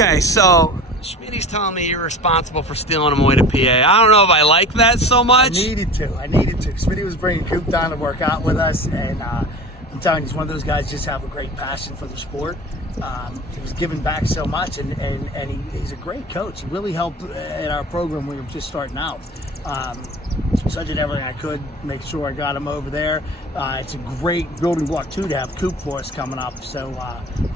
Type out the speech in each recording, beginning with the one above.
Okay, so Smitty's telling me you're responsible for stealing him away to PA. I don't know if I like that so much. I needed to. Smitty was bringing Coop down to work out with us, and I'm telling you, he's one of those guys just have a great passion for the sport. He was giving back so much, and he's a great coach. He really helped at our program when we were just starting out. So I did everything I could, make sure I got him over there. It's a great building block too to have Coop for us coming up. So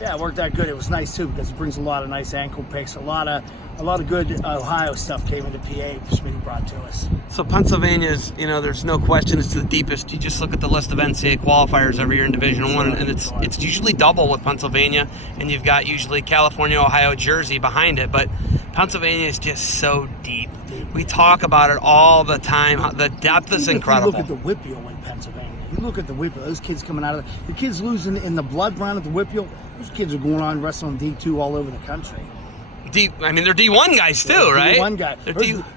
yeah, it worked out good. It was nice too because it brings a lot of nice ankle picks, a lot of good Ohio stuff came into PA. Smitty brought to us. So Pennsylvania's, there's no question it's the deepest. You just look at the list of NCAA qualifiers every year in Division I, and it's usually double with Pennsylvania, and you've got usually California, Ohio, Jersey behind it, but Pennsylvania is just so deep. We talk about it all the time. The depth is incredible. Look at the Whippeal in Pennsylvania. You look at the Whippeal. Those kids coming out of the kids losing in the blood round at the Whippeal. Those kids are going on wrestling D2 all over the country. They're D1 guys too, right? D1 guys.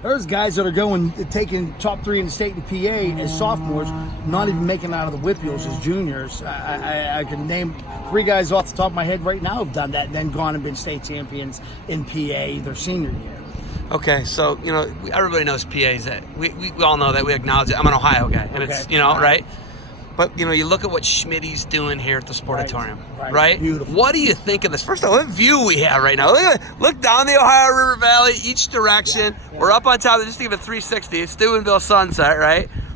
There's guys that are taking top 3 in the state in PA as sophomores, not even making out of the Whippeals as juniors. I can name 3 guys off the top of my head right now who've done that and then gone and been state champions in PA their senior year. Okay, so, everybody knows PA's that. We all know that. We acknowledge it. I'm an Ohio guy, and it's, right? But, you look at what Smitty's doing here at the Sportatorium, right? Beautiful. What do you think of this? First of all, what view we have right now? Look down the Ohio River Valley, each direction. Yeah. We're up on top. Just think of a 360. It's Steubenville sunset,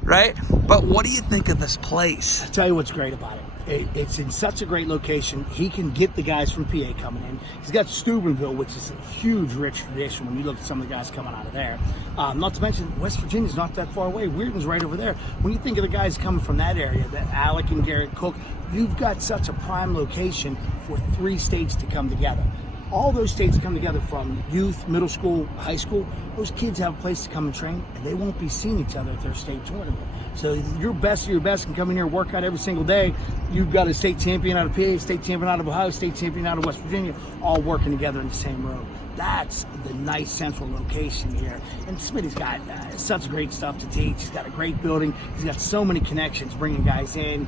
right? But what do you think of this place? I'll tell you what's great about it. It's in such a great location. He can get the guys from PA coming in. He's got Steubenville, which is a huge, rich tradition when you look at some of the guys coming out of there. Not to mention, West Virginia's not that far away. Weirden's right over there. When you think of the guys coming from that area, that Alec and Garrett Cook, you've got such a prime location for 3 states to come together. All those states come together from youth, middle school, high school. Those kids have a place to come and train, and they won't be seeing each other at their state tournament. So your best of your best can come in here and work out every single day. You've got a state champion out of PA, state champion out of Ohio, state champion out of West Virginia, all working together in the same room. That's the nice central location here. And Smitty's got such great stuff to teach. He's got a great building. He's got so many connections, bringing guys in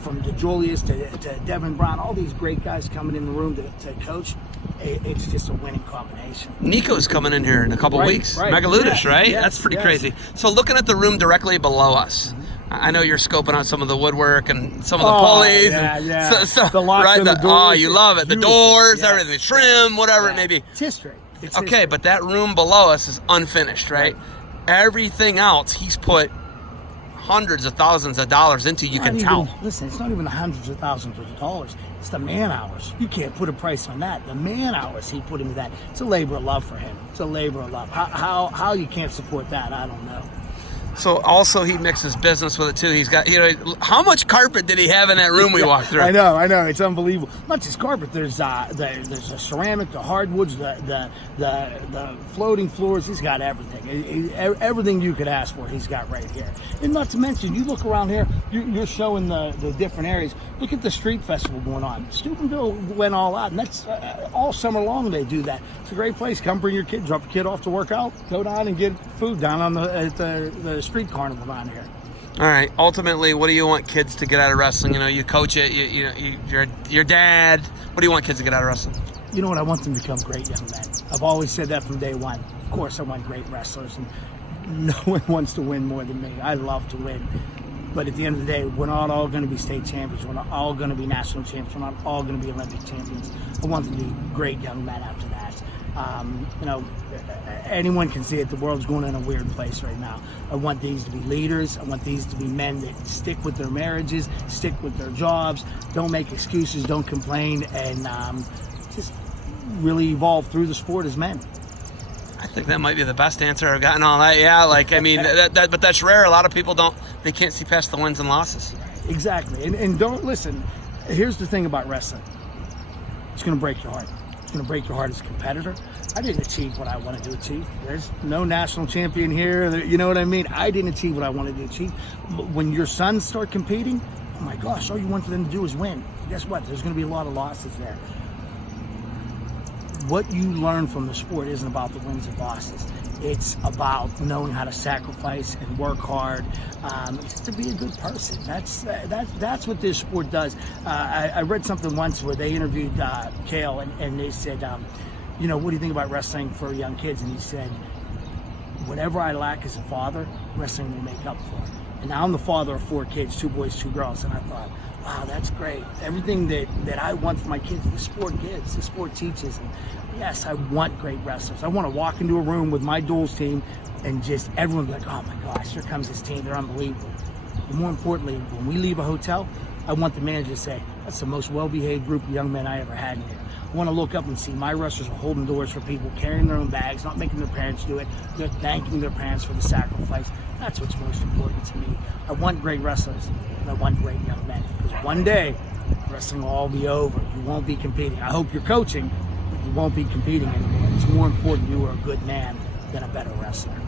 from DeJulius to Devin Brown, all these great guys coming in the room to coach. It's just a winning combination. Nico's coming in here in a couple weeks. Megaludis, right? Yes, that's pretty crazy. So looking at the room directly below us, I know you're scoping out some of the woodwork and some of the pulleys. Yeah. So, the locks and the doors. Oh, you love it. The doors, everything, the trim, whatever it may be. It's history. Okay, but that room below us is unfinished, right? Everything else he's put hundreds of thousands of dollars into, you can tell. Listen, it's not even the hundreds of thousands of dollars. It's the man hours. You can't put a price on that. The man hours he put into that. It's a labor of love for him. It's a labor of love. How you can't support that, I don't know. So also he mixes business with it too. He's got, how much carpet did he have in that room we walked through? I know. It's unbelievable. Not just carpet. There's the ceramic, the hardwoods, the floating floors. He's got everything. Everything you could ask for, he's got right here. And not to mention, you look around here. You're showing the different areas. Look at the street festival going on. Steubenville went all out, and that's all summer long they do that. It's a great place. Come bring your kid, drop your kid off to work out, go down and get food down on the street carnival down here. All right. Ultimately, what do you want kids to get out of wrestling? You coach it. You're your dad. What do you want kids to get out of wrestling? You know what? I want them to become great young men. I've always said that from day one. Of course, I want great wrestlers, and no one wants to win more than me. I love to win. But at the end of the day, we're not all going to be state champions. We're not all going to be national champions. We're not all going to be Olympic champions. I want them to be great young men after that. Anyone can see it. The world's going in a weird place right now. I want these to be leaders. I want these to be men that stick with their marriages, stick with their jobs, don't make excuses, don't complain, and just really evolve through the sport as men. I think that might be the best answer I've gotten. All that, yeah. But that's rare. A lot of people they can't see past the wins and losses. Exactly, and don't listen. Here's the thing about wrestling. It's going to break your heart. It's going to break your heart as a competitor. I didn't achieve what I wanted to achieve. There's no national champion here. You know what I mean? I didn't achieve what I wanted to achieve. But when your sons start competing, oh my gosh, all you want for them to do is win. Guess what? There's going to be a lot of losses there. What you learn from the sport isn't about the wins and losses. It's about knowing how to sacrifice and work hard, just to be a good person. That's what this sport does. I read something once where they interviewed Kale, and they said, you know, what do you think about wrestling for young kids? And he said, whatever I lack as a father, wrestling will make up for it. And now I'm the father of 4 kids, 2 boys, 2 girls. And I thought, wow, that's great. Everything that I want for my kids, the sport gives, the sport teaches. And yes, I want great wrestlers. I want to walk into a room with my duels team and just everyone be like, oh my gosh, here comes this team. They're unbelievable. And more importantly, when we leave a hotel, I want the manager to say, that's the most well-behaved group of young men I ever had in here. I want to look up and see my wrestlers are holding doors for people, carrying their own bags, not making their parents do it. They're thanking their parents for the sacrifice. That's what's most important to me. I want great wrestlers, and I want great young men. Because one day, wrestling will all be over. You won't be competing. I hope you're coaching, but you won't be competing anymore. It's more important you are a good man than a better wrestler.